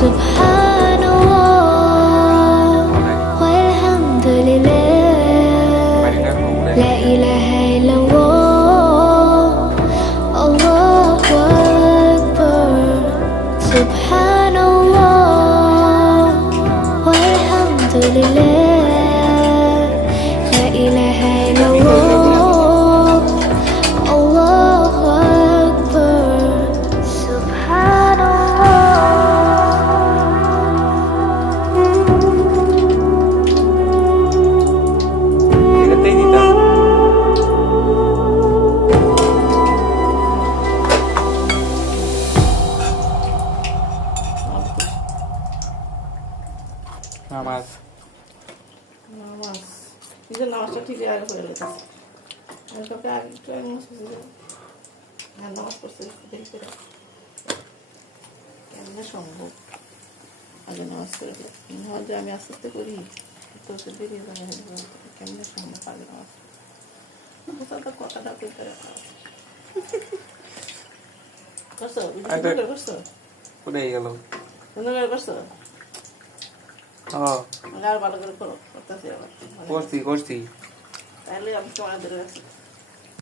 Subhanallah walhamdulillah la ilaha illallah Allahu akbar Subhanallah walhamdulillah la ilaha illallah Allahu akbar নামাজ নামাজ নিজের নামাজটা ঠিক আগে হয়ে গেছে আর কাউকে আগে একটু আগে আর নামাজ পড়ছে দেরি করে কেমনে সম্ভব আগে নামাজ করে নামাজ যে আমি আস্তে আস্তে করি তো দেরি হয়ে যাবে কেমনে সম্ভব আগে নামাজ কথাটা পেতে করছো করছো কোথায় গেল সুন্দর করছো আর ভালো করে করো করতেছি আবার করছি তাহলে আমি তোমার ধরে রাখছি